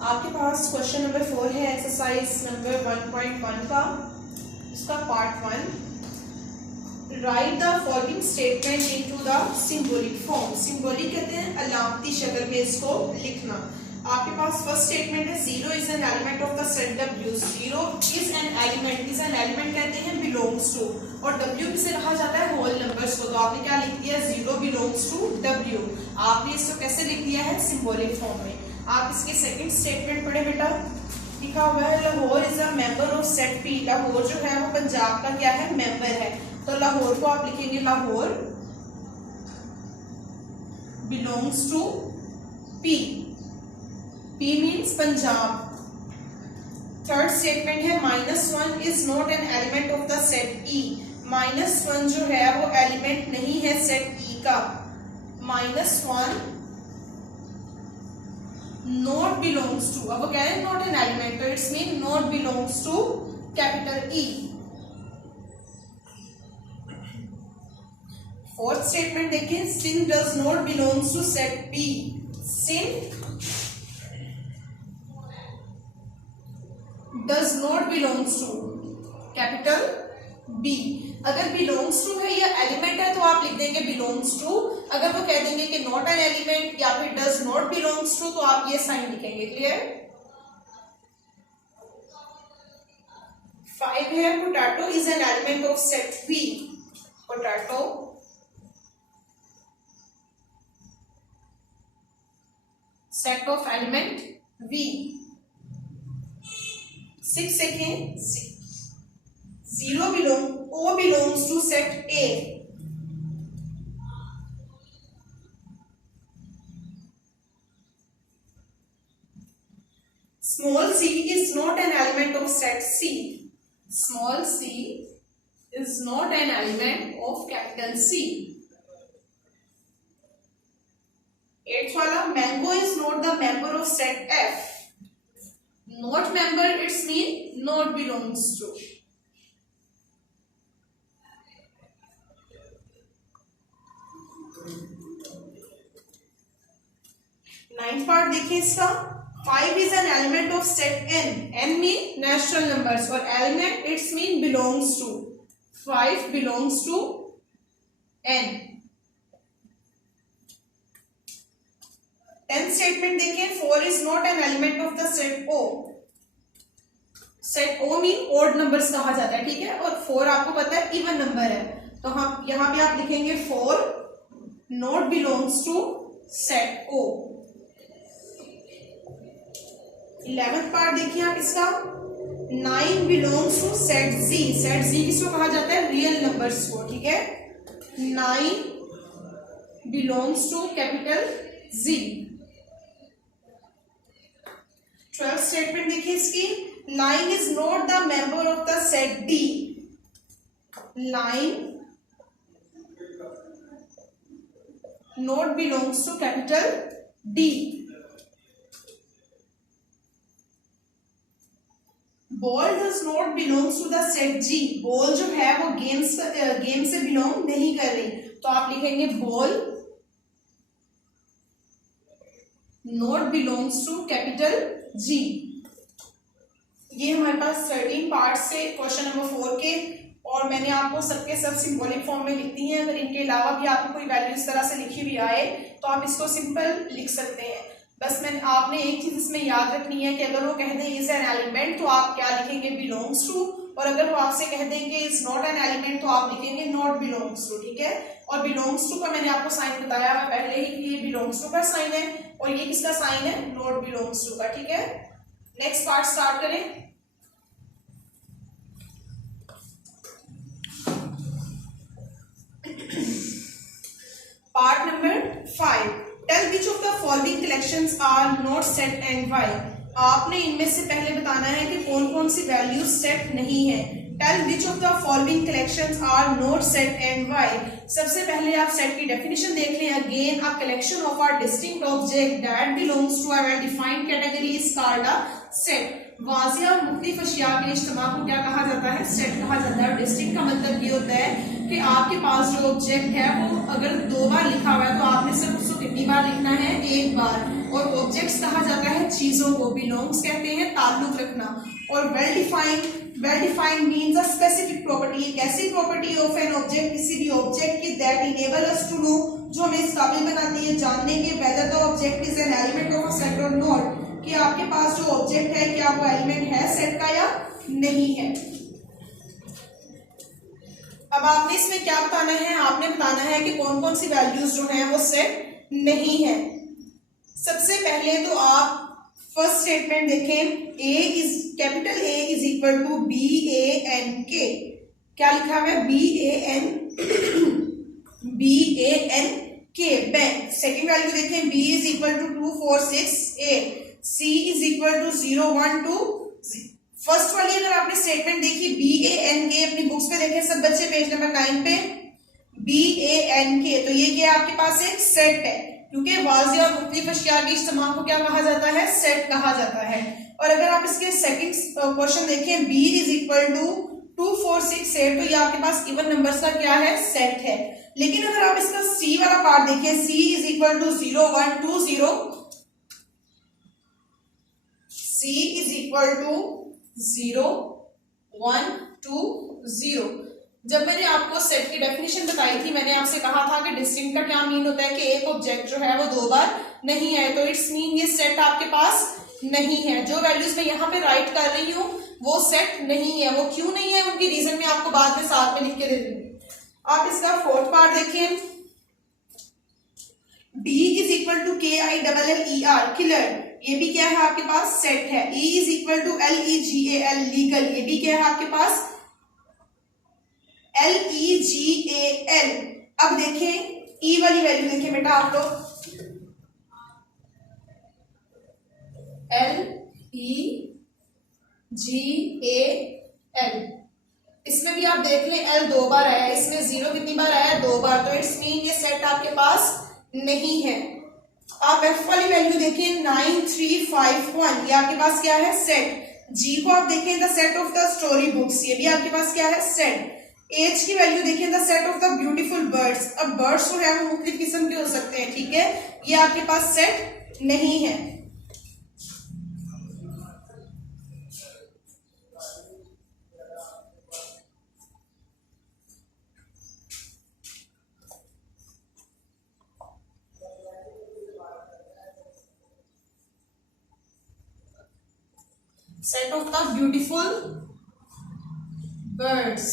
आपके पास question number 4 है exercise number 1.1 का, इसका part 1। Right the following statement into the symbolic form. Symbolic कहते हैं अलामती शक्ल में इसको लिखना। आपके पास फर्स्ट स्टेटमेंट है 0 is an element of the set W। 0 is an element, is an element कहते हैं बिलोंग्स टू, और W किसे कहा जाता है होल नंबर्स को। तो आपने क्या लिख दिया 0 बिलोंग्स टू W। आपने इसको कैसे लिख दिया है सिंबॉलिक फॉर्म में। आप इसके सेकंड स्टेटमेंट पढ़े बेटा, लिखा हुआ है Lahore is a member of set P। Lahore जो है वो पंजाब का क्या है मेंबर है। तो लाहौर को आप लिखेंगे Lahore belongs to P। P means Punjab. Third statement है -1 is not an element of the set E। -1 जो है वो एलिमेंट नहीं है सेट E का। -1 नॉट बिलोंग्स टू, अब वो कह रहे हैं नॉट एन एलिमेंट, तो its mean not belongs to capital E। Fourth statement देखिए, sin does not belongs to set P। Sin does not belongs to capital B। अगर belongs to है या एलिमेंट है तो आप लिख देंगे बिलोंग्स टू। अगर वो कह देंगे कि नॉट एन एलिमेंट या फिर डज नॉट बिलोंग्स टू तो आप ये साइन लिखेंगे। क्लियर। 5 है potato is an element of set V। Potato set of element V। 6 देखें, 0 O belongs to set A। Small c is not an element of set C। Small c is not an element of capital C। 8th वाला, mango is not the member of set F। Not member, it's mean not belongs to। 9th part देखिए इसका, 5 is an element of set N। N mean natural numbers और element it's mean belongs to। 5 belongs to N। 10th statement देखिए, 4 is not an element of the set O। Set O mean odd numbers कहा जाता है, ठीक है, और 4 आपको पता है इवन नंबर है, तो हम यहां पे आप लिखेंगे 4 not belongs to set O। 11th part देखिए आप इसका, 9 belongs to set Z। Set Z किसको कहा जाता है रियल नंबर्स को, ठीक है। 9 belongs to capital Z। 12th statement देखिए इसकी, line is not the member of the set D। line not belongs to capital D। ball does not belongs to the set G। ball जो है वो game से belong नहीं कर रही, तो आप लिखेंगे ball not belongs to capital G। ये हमारे पास 13 पार्ट से क्वेश्चन नंबर 4 के, और मैंने आपको सबके सब सिंबॉलिक फॉर्म में लिख दी है। अगर इनके अलावा भी आपको कोई वैल्यू इस तरह से लिखी हुई आए तो आप इसको सिंपल लिख सकते हैं। बस मैंने आपने एक चीज इसमें याद रखनी है कि अगर वो कह दें इज एन एलिमेंट तो आप क्या लिखेंगे बिलोंग्स टू, और अगर वो आपसे कह देंगे इज नॉट एन एलिमेंट तो आप लिखेंगे नॉट बिलोंग्स टू, ठीक है। और बिलोंग्स टू का मैंने आपको साइन बताया है पहले ही कि ये बिलोंग्स टू का साइन है और ये किसका साइन है नॉट बिलोंग्स टू का, ठीक है। नेक्स्ट पार्ट स्टार्ट करें। Part number 5, tell which of the following collections are not set and why. आपने इनमें से पहले बताना है कि कौन कौन सी वैल्यूज सेट नहीं है। Tell which of the following collections are not set and y. सबसे पहले आप सेट की डेफिनेशन देख लें। Again a collection of are distinct object that belongs to a well defined category is called a set. वाज़िया और मुख्तलिफ अशिया के इज्तिमा को क्या कहा जाता है सेट कहा जाता है। डिस्टिंक्ट का मतलब ये होता है कि आपके पास जो ऑब्जेक्ट है वो अगर 2 बार लिखा हुआ है तो आपने सिर्फ उसको कितनी बार लिखना है, 1 बार, और ऑब्जेक्ट्स कहा जाता है चीजों को, बिलोंग्स कहते हैं ताल्लुक रखना, और well defined means a specific property, एक ऐसी प्रॉपर्टी ऑफ एन ऑब्जेक्ट, किसी भी ऑब्जेक्ट की, that enable us to know, जो हमें इस काबिल बनाती है जानने के, whether the object is an element of a set और नॉट, कि आपके पास जो ऑब्जेक्ट है क्या वो एलिमेंट है सेट का या नहीं है। अब आपने इसमें क्या बताना है, आपने बताना है कि कौन कौन सी वैल्यूज जो है वो सेट नहीं है। सबसे पहले तो आप फर्स्ट स्टेटमेंट देखें, capital A is equal to BANK, क्या लिखा हुआ है BANK बैंक। सेकेंड वैल्यू देखें, B is equal to 246A, C is equal to 012। First वाली अगर आपने स्टेटमेंट देखी BANK, अपनी बुक्स पे देखें सब बच्चे पेज नंबर 9 पे, BANK, तो ये क्या आपके पास एक सेट है, क्योंकि वाज़िह और मुख्तलिफ अशिया के इज्तिमा को क्या कहा जाता है, सेट कहा जाता है। और अगर आप इसके सेकंड क्वेश्चन देखें, B is equal to 246A, तो ये आपके पास इवन नंबर्स का क्या है, सेट है। लेकिन अगर आप इसका C वाला पार्ट देखें, C is equal to 0120, C is equal to 0120। जब मैंने आपको सेट की डेफिनेशन बताई थी, मैंने आपसे कहा था कि डिस्टिंक्ट का क्या मीन होता है कि एक ऑब्जेक्ट जो है वो दो बार नहीं है, तो इट्स मीन ये सेट आपके पास नहीं है। जो वैल्यूज मैं यहाँ पे राइट कर रही हूँ वो सेट नहीं है। वो क्यों नहीं है, उनकी रीजन में आपको बाद में साथ में लिख के दे दूंगी। आप इसका फोर्थ पार्ट देखें, D is equal to KILLER, killer, ये भी क्या है आपके पास, सेट है। E is equal to LEGAL, legal, ये भी क्या है आपके पास, LEGAL। अब देखें E वाली वैल्यू देखें बेटा आप लोग, LEGAL, इसमें भी आप देख लें L दो बार आया, इसमें 0 कितनी बार आया, 2 बार, तो इट्स मीन ये सेट आपके पास नहीं है। आप F वाली वैल्यू देखें 9351, ये आपके पास क्या है, सेट। G को आप देखें, the set of the story books, ये भी आपके पास क्या है, सेट। H की वैल्यू देखें, the set of the beautiful birds. अब बर्ड्स जो है वो मुख्तलिफ किस्म के हो सकते हैं, ठीक है, ये आपके पास सेट नहीं है। Set of the beautiful birds.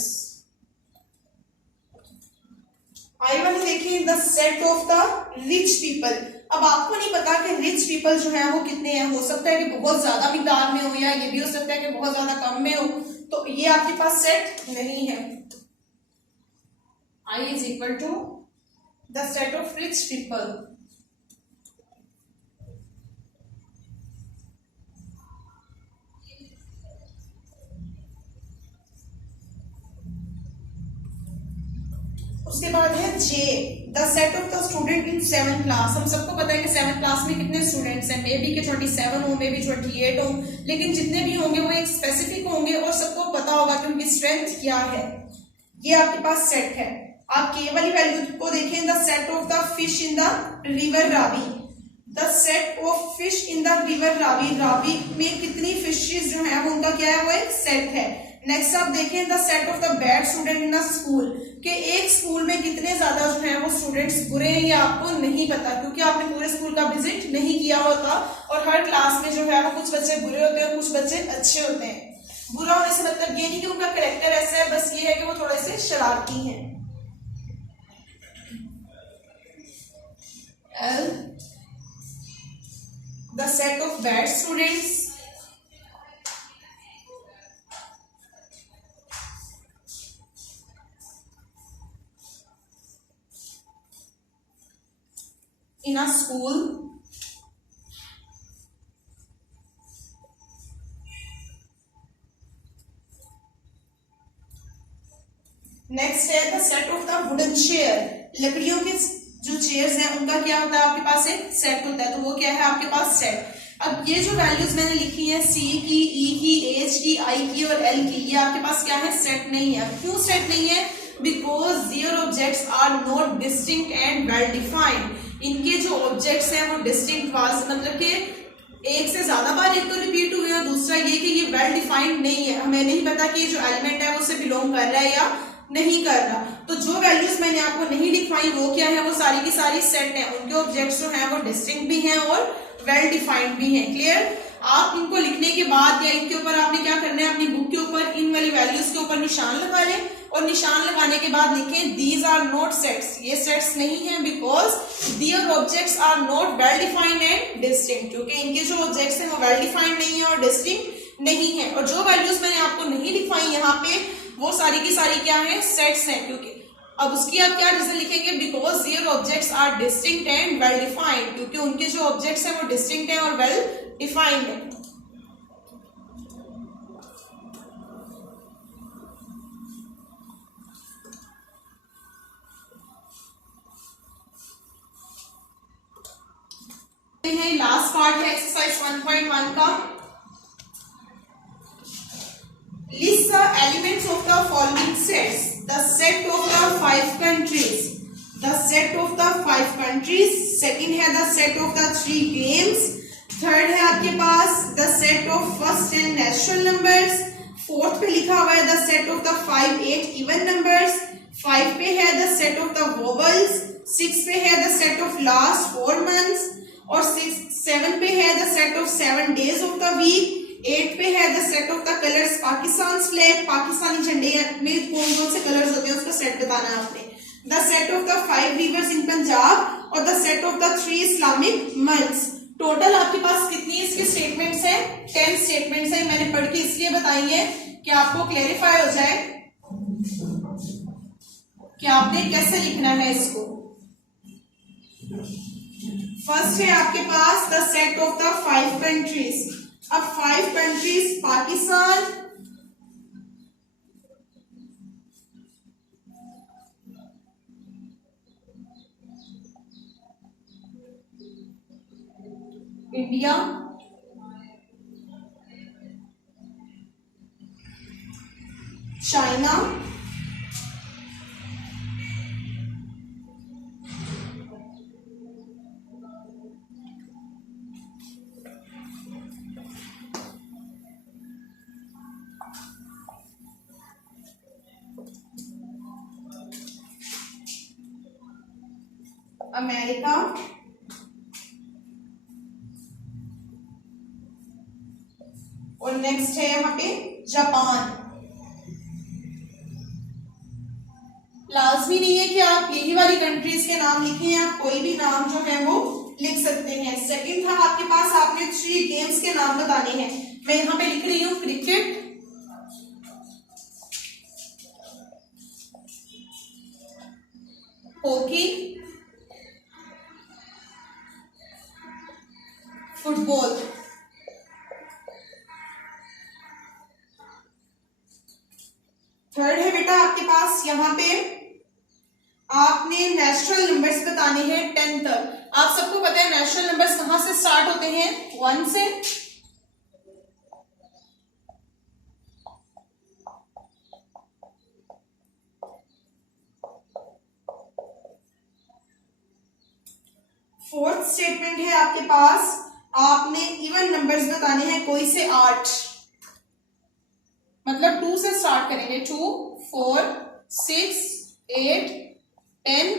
I वाली देखिए, the set of the rich people. अब आपको नहीं पता कि रिच पीपल जो है वो कितने हैं, हो सकता है कि बहुत ज्यादा मिकदार में हो, या ये भी हो सकता है कि बहुत ज्यादा कम में हो, तो ये आपके पास सेट नहीं है। I is equal to the set of rich people. उसके बाद है J, the set of the student in 7th class. हम सबको पता है कि 7th क्लास में कितने स्टूडेंट्स हैं, मे बी के 27 हो, मे बी 28 हो, लेकिन जितने भी होंगे वो एक स्पेसिफिक होंगे और सबको पता होगा कि उनकी स्ट्रेंथ क्या है। ये आपके पास सेट है। आप K वाली वैल्यू को देखें, the set of the fish in the river Ravi, the set of fish in the river Ravi, Ravi में कितनी फिशेज जो है उनका क्या है, वो एक सेट है। नेक्स्ट आप देखें, the set of the bad student in a school, कि एक स्कूल में कितने ज्यादा जो है वो स्टूडेंट्स बुरे हैं, ये आपको नहीं पता, क्योंकि आपने पूरे स्कूल का विजिट नहीं किया होता, और हर क्लास में जो है वो कुछ बच्चे बुरे होते हैं और कुछ बच्चे अच्छे होते हैं। बुरा होने से मतलब ये नहीं कि उनका कैरेक्टर ऐसा है, बस ये है कि वो थोड़े से शरारती हैं। L, the set of bad students in a school next है the set of the wooden chair, लकड़ियों के जो चेयर्स हैं उनका क्या होता है, आपके पास एक सेट होता है, तो वो क्या है आपके पास सेट। अब ये जो वैल्यूज मैंने लिखी है C की, E की, H की, I की और L की, ये आपके पास क्या है, सेट नहीं है। क्यों सेट नहीं है, because their objects are not distinct and well defined, इनके जो ऑब्जेक्ट्स हैं वो डिस्टिंक्ट वाज, मतलब कि एक से ज्यादा बार एक तो रिपीट हुए और दूसरा ये कि ये वेल डिफाइंड नहीं है, हमें नहीं पता कि जो एलिमेंट है वो उससे बिलोंग कर रहा है या नहीं कर रहा। तो जो वैल्यूज मैंने आपको नहीं लिखवाई वो क्या है, वो सारी की सारी सेट है, उनके ऑब्जेक्ट्स जो हैं वो डिस्टिंक्ट भी हैं और वेल डिफाइंड भी हैं। क्लियर? आप इनको लिखने के बाद या इनके ऊपर आपने क्या करना है, अपनी बुक के ऊपर इन वाली वैल्यूज के ऊपर निशान लगा लें और निशान लगाने के बाद लिखें दीज आर नॉट सेट्स, ये सेट्स नहीं है because their objects are not well defined and distinct, क्योंकि इनके जो ऑब्जेक्ट्स हैं वो वेल डिफाइंड नहीं है और डिस्टिंक्ट नहीं है। और जो वैल्यूज मैंने आपको नहीं लिखवाई यहाँ पे वो सारी की सारी क्या है, सेट्स हैं। क्योंकि अब उसकी आप क्या रीजन लिखेंगे, because their objects are distinct and well defined, क्योंकि उनके जो ऑब्जेक्ट्स हैं वो डिस्टिंक्ट है और वेल डिफाइंड है। लास्ट पार्ट है एक्सरसाइज 1.1 का। List the elements of the following sets, the set of the 5 countries, the set of the 5 countries, second है the set of the 3 games, third है आपके पास the set of first 10 natural numbers, fourth पे लिखा हुआ है the set of the 5-8 even numbers, 5 पे है the set of the vowels, 6 पे है the set of last 4 months और 7 पे है the set of 7 days of the week, 8 पे है the set of the colours Pakistan flag, Pakistani झंडे में कौन कौन से कलर्स होते हैं उसका सेट बताना है आपने, the set of the 5 rivers in Punjab और the set of the 3 Islamic months. Total आपके पास कितनी इसकी स्टेटमेंट्स हैं, 10 स्टेटमेंट्स हैं। मैंने पढ़ के इसलिए बताई है कि आपको क्लेरिफाई हो जाए कि आपने कैसे लिखना है इसको। फर्स्ट है आपके पास the set of the 5 countries. अब 5 countries Pakistan, India, China, America, और नेक्स्ट है यहाँ पे जापान। लाजमी नहीं है कि आप यही वाली कंट्रीज के नाम लिखें, आप कोई भी नाम जो है वो लिख सकते हैं। सेकंड था आपके पास आपने 3 गेम्स के नाम बताने हैं। मैं यहाँ पे लिख रही हूँ क्रिकेट, हॉकी, फुटबॉल। थर्ड है बेटा आपके पास यहाँ पे आपने नेचुरल नंबर्स बताने हैं 10 तक। आप सबको पता है नेचुरल नंबर्स कहां से स्टार्ट होते हैं, 1 से। फोर्थ स्टेटमेंट है आपके पास आपने इवन नंबर्स बताने हैं कोई से 8, मतलब 2 से स्टार्ट करेंगे, 2, 4, 6, 8, 10,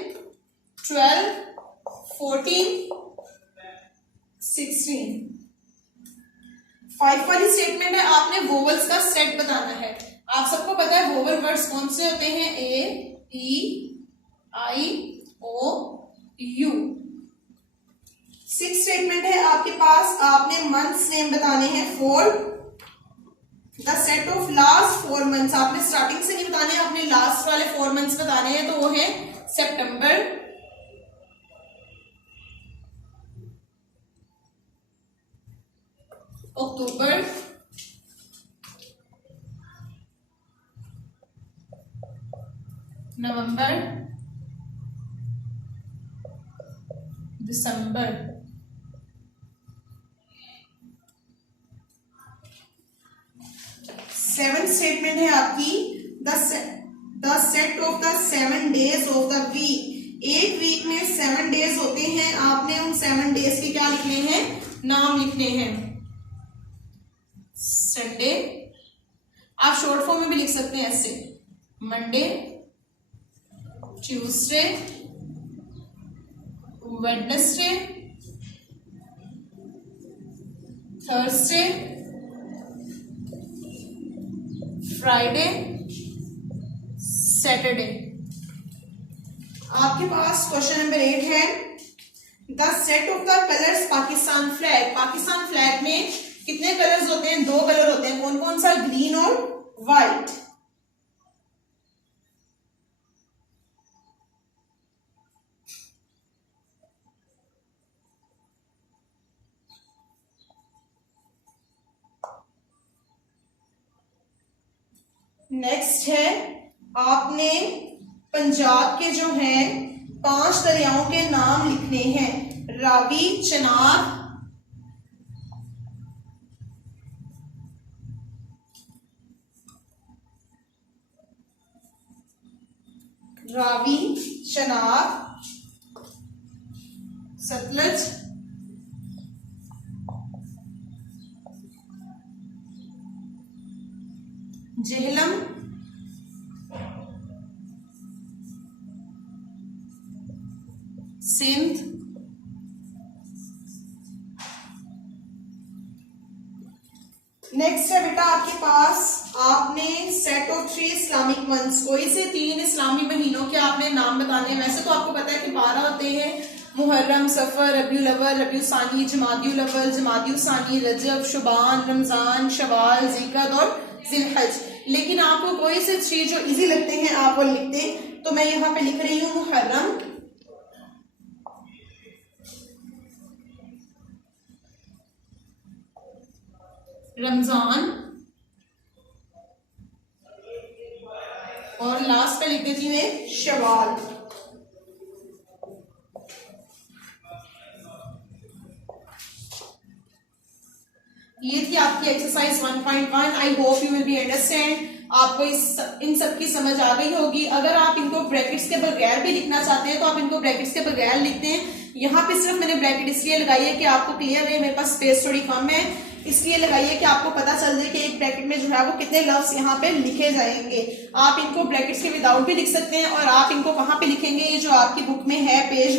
12, 14, 16। 5 वाली स्टेटमेंट है आपने वोवल्स का सेट बताना है। आप सबको पता है वोवल वर्ड्स कौन से होते हैं, ए, ई, आई, ओ, यू। 6 स्टेटमेंट है आपके पास आपने मंथ्स नेम बताने हैं 4, the set of last 4 months. आपने स्टार्टिंग से नहीं बताने, आपने लास्ट वाले 4 मंथ्स बताने हैं, तो वो है सितंबर, अक्टूबर, नवंबर, दिसंबर। 7th स्टेटमेंट है आपकी the set of the 7 days of the week. एक वीक में 7 डेज होते हैं, आपने उन 7 डेज के क्या लिखने हैं, नाम लिखने हैं। संडे, आप शॉर्ट फॉर्म में भी लिख सकते हैं ऐसे, Monday, Tuesday, Wednesday, Thursday, Friday, Saturday. आपके पास क्वेश्चन नंबर 8 है, the set of the colours Pakistan flag. Pakistan flag में कितने कलर्स होते हैं, 2 कलर होते हैं, कौन कौन सा, ग्रीन और व्हाइट। नेक्स्ट है, आपने पंजाब के जो हैं 5 दरियाओं के नाम लिखने हैं, रावी, चनाब, रावी, चनाब, सतलज, झेलम, सिंध, नेक्स्ट है बेटा आपके पास, आपने सेट ऑफ 3 इस्लामिक मंथ्स, कोई से 3 इस्लामी महीनों के आपने नाम बताने। वैसे तो आपको पता है कि 12 होते हैं, मुहर्रम, सफर, रबीउल अव्वल, रबीउल सानी, जमादियुल अव्वल, जमादियुल सानी, रजब, शुबान, रमजान, शवाल, ज़िलक़द और ज़िलहज। लेकिन आपको कोई से 3 जो इजी लगते हैं आप वो लिखते हैं, तो मैं यहाँ पे लिख रही हूँ मुहर्रम, रमजान और लास्ट पे लिख देती हूँ शवाल। ये थी आपकी exercise 1.1। I hope you will be understand. आपको इन सब की समझ आ गई होगी। अगर आप इनको ब्रैकेट्स के बगैर भी लिखना चाहते हैं तो आप इनको ब्रैकेट्स के बगैर लिखते हैं। यहाँ पे सिर्फ मैंने ब्रैकेट इसलिए लगाई है कि आपको क्लियर रहे, मेरे पास स्पेस थोड़ी कम है, इसलिए लगाई है कि आपको पता चल जाए कि एक ब्रैकेट में जो है वो कितने लफ्ज यहाँ पे लिखे जाएंगे। आप इनको ब्रैकेट्स के विदाउट भी लिख सकते हैं। और आप इनको कहाँ पे लिखेंगे, ये जो आपकी बुक में है पेज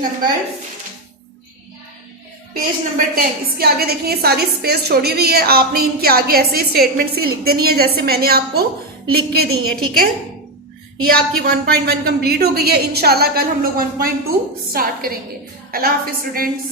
नंबर 10, इसके आगे देखिए सारी स्पेस छोड़ी हुई है। आपने इनके आगे ऐसे ही स्टेटमेंट्स ही लिख देनी है जैसे मैंने आपको लिख के दी है। ठीक है, ये आपकी 1.1 कंप्लीट हो गई है। इंशाल्लाह कल हम लोग 1.2 स्टार्ट करेंगे। अल्लाह हाफिज स्टूडेंट्स।